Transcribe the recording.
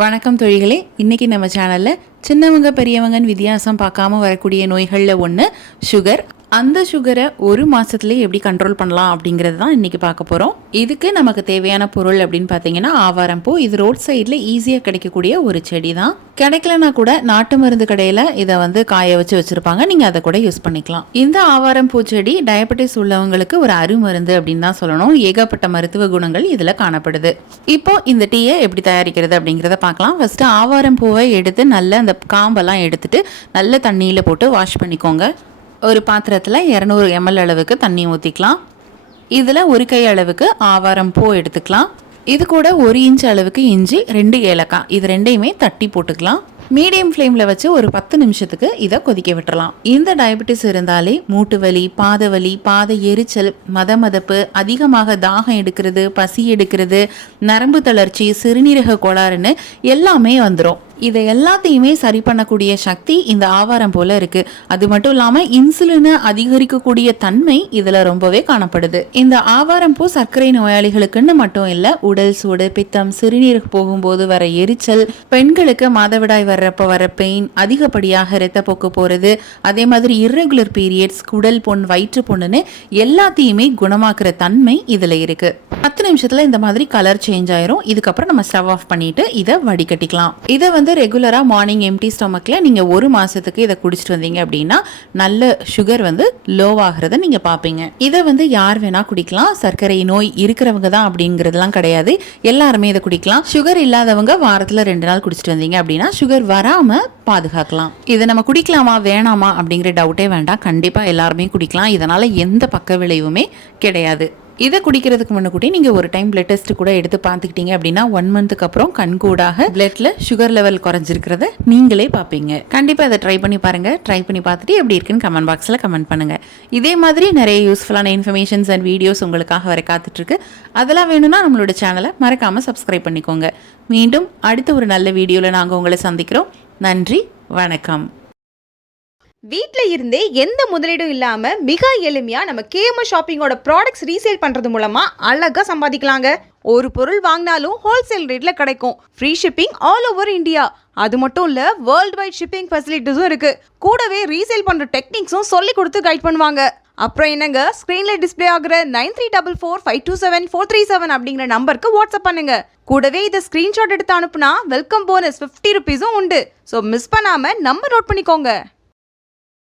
வணக்கம் தொழிகளே. இன்றைக்கி நம்ம சேனலில் சின்னவங்க பெரியவங்கன்னு வித்தியாசம் பார்க்காம வரக்கூடிய நோய்களில் ஒன்று சுகர். அந்த சுகரை ஒரு மாதத்துலேயே எப்படி கண்ட்ரோல் பண்ணலாம் அப்படிங்கிறது தான் இன்றைக்கி பார்க்க போகிறோம். இதுக்கு நமக்கு தேவையான பொருள் அப்படின்னு பார்த்தீங்கன்னா ஆவாரம்பூ. இது ரோட் சைடில் ஈஸியாக கிடைக்கக்கூடிய ஒரு செடி தான். கிடைக்கலனா கூட நாட்டு மருந்து கடையில் இதை காய வச்சு வச்சுருப்பாங்க, நீங்கள் அதை கூட யூஸ் பண்ணிக்கலாம். இந்த ஆவாரம்பூ செடி டயபெட்டிஸ் உள்ளவங்களுக்கு ஒரு அருமருந்து அப்படின்னு தான் சொல்லணும். ஏகப்பட்ட மருத்துவ குணங்கள் இதில் காணப்படுது. இப்போ இந்த டீயை எப்படி தயாரிக்கிறது அப்படிங்கிறத பார்க்கலாம். ஃபஸ்ட்டு ஆவாரம்பூவை எடுத்து நல்ல அந்த காம்பெல்லாம் எடுத்துட்டு நல்ல தண்ணியில் போட்டு வாஷ் பண்ணிக்கோங்க. ஒரு பாத்திரத்தில் 200 ml அளவுக்கு தண்ணி ஊற்றிக்கலாம். இதில் ஒரு கை அளவுக்கு ஆவாரம்பூ எடுத்துக்கலாம். இது கூட 1 இன்ச் அளவுக்கு இஞ்சி, 2 ஏலக்காய், இது ரெண்டையுமே தட்டி போட்டுக்கலாம். மீடியம் ஃப்ளேமில் வச்சு ஒரு 10 நிமிஷத்துக்கு இதை கொதிக்க விட்டுறலாம். இந்த டயபெட்டிஸ் இருந்தாலே மூட்டு வலி, பாத வலி, பாத எரிச்சல், மதமதப்பு, அதிகமாக தாகம் எடுக்கிறது, பசி எடுக்கிறது, நரம்பு தளர்ச்சி, சிறுநீரக கோளாறுன்னு எல்லாமே வந்துடும். இதை எல்லாத்தையுமே சரி பண்ணக்கூடிய சக்தி இந்த ஆவாரம் போல இருக்கு. அது மட்டும் இல்லாமல் இன்சுலினை அதிகரிக்கக்கூடிய தன்மை இதில் ரொம்பவே காணப்படுது. இந்த ஆவாரம் பூ சர்க்கரை நோயாளிகளுக்குன்னு மட்டும் இல்லை, உடல் சூடு, பித்தம், சிறுநீருக்கு போகும்போது வர எரிச்சல், பெண்களுக்கு மாதவிடாய் வர்றப்ப வர பெயின், அதிகப்படியாக இரத்தப்போக்கு போகிறது, அதே மாதிரி இர்ரெகுலர் பீரியட்ஸ், குடல் பொன், வயிற்று பொண்ணுன்னு எல்லாத்தையுமே குணமாக்குற தன்மை இதில் இருக்கு. 10 நிமிஷத்துல இந்த மாதிரி கலர் சேஞ்ச் ஆயிரும். இதுக்கப்புறம் நம்ம ஸ்டவ் ஆஃப் பண்ணிட்டு இதை வடிகட்டிக்கலாம். இதை ரெகுலராக மார்னிங் எம்டி ஸ்டொமக்கில் நீங்கள் ஒரு மாதத்துக்கு இதை குடிச்சிட்டு வந்தீங்க அப்படின்னா நல்ல சுகர் லோவாகிறத நீங்கள் பார்ப்பீங்க. இதை யார் வேணால் குடிக்கலாம். சர்க்கரை நோய் இருக்கிறவங்க தான் அப்படிங்கிறதுலாம் கிடையாது, எல்லாருமே இதை குடிக்கலாம். சுகர் இல்லாதவங்க வாரத்தில் 2 நாள் குடிச்சிட்டு வந்தீங்க அப்படின்னா சுகர் வராமல் பாதுகாக்கலாம். இதை நம்ம குடிக்கலாமா வேணாமா அப்படிங்கிற டவுட்டே வேண்டாம், கண்டிப்பாக எல்லாருமே குடிக்கலாம். இதனால் எந்த பக்க விளைவுமே கிடையாது. இதை குடிக்கிறதுக்கு முன்னாடி நீங்கள் ஒரு டைம் பிளட் டெஸ்ட் கூட எடுத்து பார்த்துக்கிட்டீங்க அப்படின்னா 1 மந்த்துக்கு அப்புறம் கண்கூடாக பிளட்ல சுகர் லெவல் குறைஞ்சிருக்கிறத நீங்களே பார்ப்பீங்க. கண்டிப்பாக அதை ட்ரை பண்ணி பாருங்கள். ட்ரை பண்ணி பார்த்துட்டு எப்படி இருக்குன்னு கமெண்ட் பாக்ஸில் கமெண்ட் பண்ணுங்கள். இதே மாதிரி நிறைய யூஸ்ஃபுல்லான இன்ஃபர்மேஷன்ஸ் அண்ட் வீடியோஸ் உங்களுக்காக வர காத்துட்ருக்கு. அதெல்லாம் வேணும்னா நம்மளோட சேனலை மறக்காமல் சப்ஸ்கிரைப் பண்ணிக்கோங்க. மீண்டும் அடுத்த ஒரு நல்ல வீடியோவில் நாங்கள் உங்களை சந்திக்கிறோம். நன்றி, வணக்கம். வீட்டில் இருந்தே எந்த முதலீடும் இல்லாமல் மிக எளிமையாக நம்ம கேஎம்எஸ் ஷாப்பிங்கோட ப்ராடக்ட்ஸ் ரீசேல் பண்ணுறது மூலமாக அழகாக சம்பாதிக்கலாங்க. ஒரு பொருள் வாங்கினாலும் ஹோல்சேல் ரேட்டில் கிடைக்கும். Free shipping all over India. அது மட்டும் இல்லை, வேர்ல்டு வைட் ஷிப்பிங் ஃபெசிலிட்டிஸும் இருக்குது. கூடவே ரீசேல் பண்ணுற டெக்னிக்ஸும் சொல்லி கொடுத்து கைட் பண்ணுவாங்க. அப்புறம் என்னங்க, ஸ்க்ரீனில் டிஸ்பிளே ஆகிற 9344527437 அப்படிங்கிற நம்பருக்கு வாட்ஸ்அப் பண்ணுங்க. கூடவே இதை ஸ்க்ரீன்ஷாட் எடுத்து அனுப்புனா வெல்கம் போனஸ் 50 ரூபீஸும் உண்டு. ஸோ மிஸ் பண்ணாமல் நம்பர் நோட் பண்ணிக்கோங்க.